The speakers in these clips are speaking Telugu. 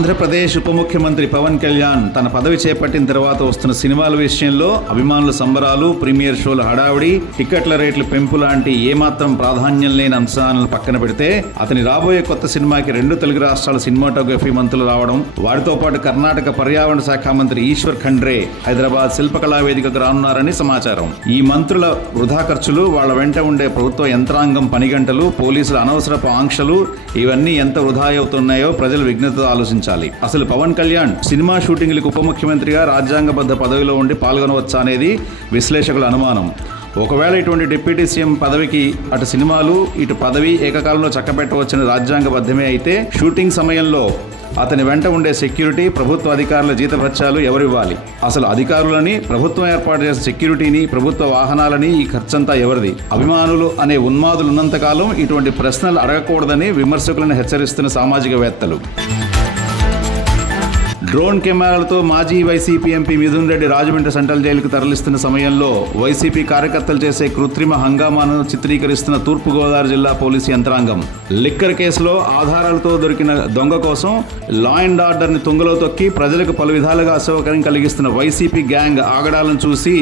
ఆంధ్రప్రదేశ్ ఉప ముఖ్యమంత్రి పవన్ కళ్యాణ్ తన పదవి చేపట్టిన తర్వాత వస్తున్న సినిమాల విషయంలో అభిమానుల సంబరాలు, ప్రీమియర్ షోల హడావుడి, టికెట్ల రేట్ల పెంపు లాంటి ఏమాత్రం ప్రాధాన్యం లేని అంశాలను పక్కన పెడితే అతని రాబోయే కొత్త సినిమాకి 2 తెలుగు రాష్ట్రాల సినిమాటోగ్రఫీ మంత్రులు రావడం, వారితో పాటు కర్ణాటక పర్యావరణ శాఖ మంత్రి ఈశ్వర్ ఖండ్రే హైదరాబాద్ శిల్పకళా వేదికకు రానున్నారని సమాచారం. ఈ మంత్రుల వృధా ఖర్చులు, వాళ్ల వెంట ఉండే ప్రభుత్వ యంత్రాంగం పనిగంటలు, పోలీసుల అనవసరపు ఆంక్షలు ఇవన్నీ ఎంత వృధా అవుతున్నాయో ప్రజలు విజ్ఞతతో ఆలోచించాలి. అసలు పవన్ కళ్యాణ్ సినిమా షూటింగ్లకు ఉప ముఖ్యమంత్రిగా రాజ్యాంగబద్ధ పదవిలో ఉండి పాల్గొనవచ్చా అనేది విశ్లేషకుల అనుమానం. ఒకవేళ ఇటువంటి డిప్యూటీ సీఎం పదవికి అటు సినిమాలు ఇటు పదవి ఏకకాలంలో చక్కబెట్టవచ్చని రాజ్యాంగబద్ధమే అయితే షూటింగ్ సమయంలో అతని వెంట ఉండే సెక్యూరిటీ, ప్రభుత్వ అధికారుల జీతభత్యాలు ఎవరివ్వాలి? అసలు అధికారులని, ప్రభుత్వం ఏర్పాటు చేసిన సెక్యూరిటీని, ప్రభుత్వ వాహనాలని, ఈ ఖర్చంతా ఎవరిది? అభిమానులు అనే ఉన్మాదులు ఉన్నంతకాలం ఇటువంటి ప్రశ్నలు అడగకూడదని విమర్శకులను హెచ్చరిస్తున్న సామాజికవేత్తలు. డ్రోన్ కెమెరాలతో మాజీ YCP MP Mithun Reddy Rajahmundry central జైలుకు తరలిస్తున్న సమయంలో వైసీపీ కార్యకర్తలు చేసే కృత్రిమ హంగామాను చిత్రీకరిస్తున్న తూర్పుగోదావరి జిల్లా పోలీసు యంత్రాంగం. లిక్కర్ కేసులో ఆధారాలతో దొరికిన దొంగ కోసం లా అండ్ ఆర్డర్ని తుంగలో తొక్కి ప్రజలకు పలు విధాలుగా అసౌకర్యం కలిగిస్తున్న వైసీపీ గ్యాంగ్ ఆగడాలను చూసి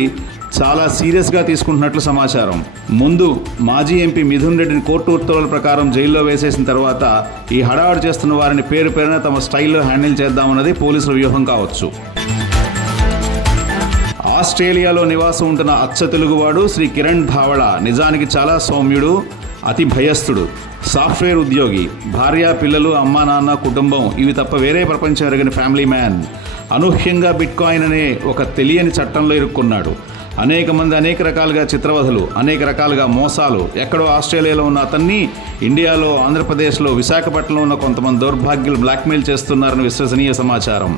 చాలా సీరియస్గా తీసుకుంటున్నట్లు సమాచారం. ముందు మాజీ ఎంపీ మిథున్ రెడ్డిని కోర్టు ఉత్తర్వుల ప్రకారం జైల్లో వేసేసిన తర్వాత ఈ హడావుడి చేస్తున్న వారిని పేరు పేరున తమ స్టైల్లో హ్యాండిల్ చేద్దామన్నది పోలీసుల వ్యూహం కావచ్చు. ఆస్ట్రేలియాలో నివాసం ఉంటున్న అచ్చ తెలుగువాడు శ్రీ కిరణ్ ధావళ నిజానికి చాలా సౌమ్యుడు, అతి భయస్థుడు. సాఫ్ట్వేర్ ఉద్యోగి, భార్య, పిల్లలు, అమ్మా నాన్న, కుటుంబం ఇవి తప్ప వేరే ప్రపంచం ఎరగని ఫ్యామిలీ మ్యాన్. అనూహ్యంగా బిట్కాయిన్ అనే ఒక తెలియని చట్టంలో ఇరుక్కున్నాడు. అనేక మంది అనేక రకాలుగా చిత్రవధలు, అనేక రకాలుగా మోసాలు. ఎక్కడో ఆస్ట్రేలియాలో ఉన్న అతన్ని ఇండియాలో, ఆంధ్రప్రదేశ్లో, విశాఖపట్నంలో ఉన్న కొంతమంది దౌర్భాగ్యులు బ్లాక్మెయిల్ చేస్తున్నారని విశ్వసనీయ సమాచారం.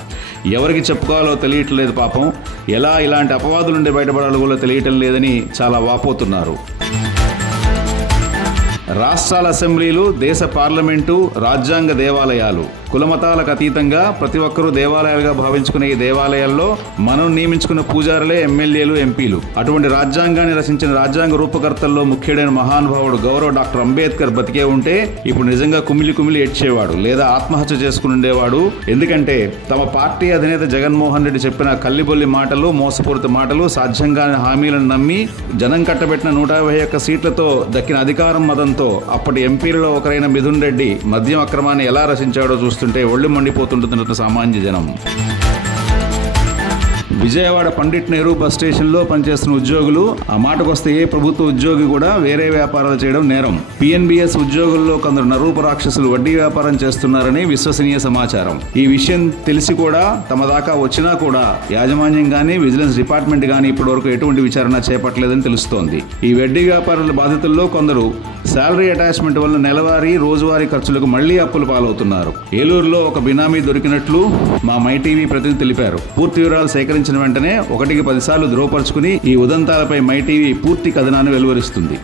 ఎవరికి చెప్పుకోవాలో తెలియట్లేదు పాపం. ఎలా ఇలాంటి అపవాదుల నుండి బయటపడాలో కూడా తెలియటం లేదని చాలా వాపోతున్నారు. రాష్ట్రాల అసెంబ్లీలు, దేశ పార్లమెంటు, రాజ్యాంగ దేవాలయాలు, కులమతాలకు అతీతంగా ప్రతి ఒక్కరూ దేవాలయాలుగా భావించుకునే ఈ దేవాలయాల్లో మనం నియమించుకున్న పూజారులే ఎమ్మెల్యేలు, ఎంపీలు. అటువంటి రాజ్యాంగాన్ని రచించిన రాజ్యాంగ రూపకర్తల్లో ముఖ్యుడైన మహానుభావుడు గౌరవ డాక్టర్ అంబేద్కర్ బతికే ఉంటే ఇప్పుడు నిజంగా కుమిలి ఏడ్చేవాడు లేదా ఆత్మహత్య చేసుకుని ఉండేవాడు. ఎందుకంటే తమ పార్టీ అధినేత జగన్మోహన్ రెడ్డి చెప్పిన కల్లిబొల్లి మాటలు, మోసపూరిత మాటలు, సాధ్యంగాని హామీలను నమ్మి జనం కట్టబెట్టిన 151 సీట్లతో దక్కిన అధికారం మదంతో అప్పటి ఎంపీలలో ఒకరైన మిథున్ రెడ్డి మద్యం అక్రమాన్ని ఎలా రచించాడో చూస్తుంటే ఒళ్ళు మండిపోతుంటుంది సామాన్య జనం. విజయవాడ పండిట్ నెహ్రూ బస్ స్టేషన్లో పనిచేస్తున్న ఉద్యోగులు, ఆ మాటకొస్తే ఏ ప్రభుత్వ ఉద్యోగి కూడా వేరే వ్యాపారాలు చేయడం నేరం. పిఎన్బిఎస్ ఉద్యోగుల్లో కొందరు నరూప రాక్షసులు వడ్డీ వ్యాపారం చేస్తున్నారని విశ్వసనీయ సమాచారం. ఈ విషయం తెలిసి కూడా తమ దాకా వచ్చినా కూడా యాజమాన్యం గానీ, విజిలెన్స్ డిపార్ట్మెంట్ గానీ ఇప్పటివరకు ఎటువంటి విచారణ చేపట్టలేదని తెలుస్తోంది. ఈ వడ్డీ వ్యాపారుల బాధితుల్లో కొందరు శాలరీ అటాచ్మెంట్ వల్ల నెలవారీ, రోజువారీ ఖర్చులకు మళ్లీ అప్పులు పాలవుతున్నారు. ఏలూరులో ఒక బినామీ దొరికినట్లు మా మైటీవీ ప్రతినిధి తెలిపారు. పూర్తి వివరాలు సేకరించిన వెంటనే 1కి 10 సార్లు ధ్రువపరుచుకుని ఈ ఉదంతాలపై మైటీవీ పూర్తి కథనాన్ని వెలువరిస్తుంది.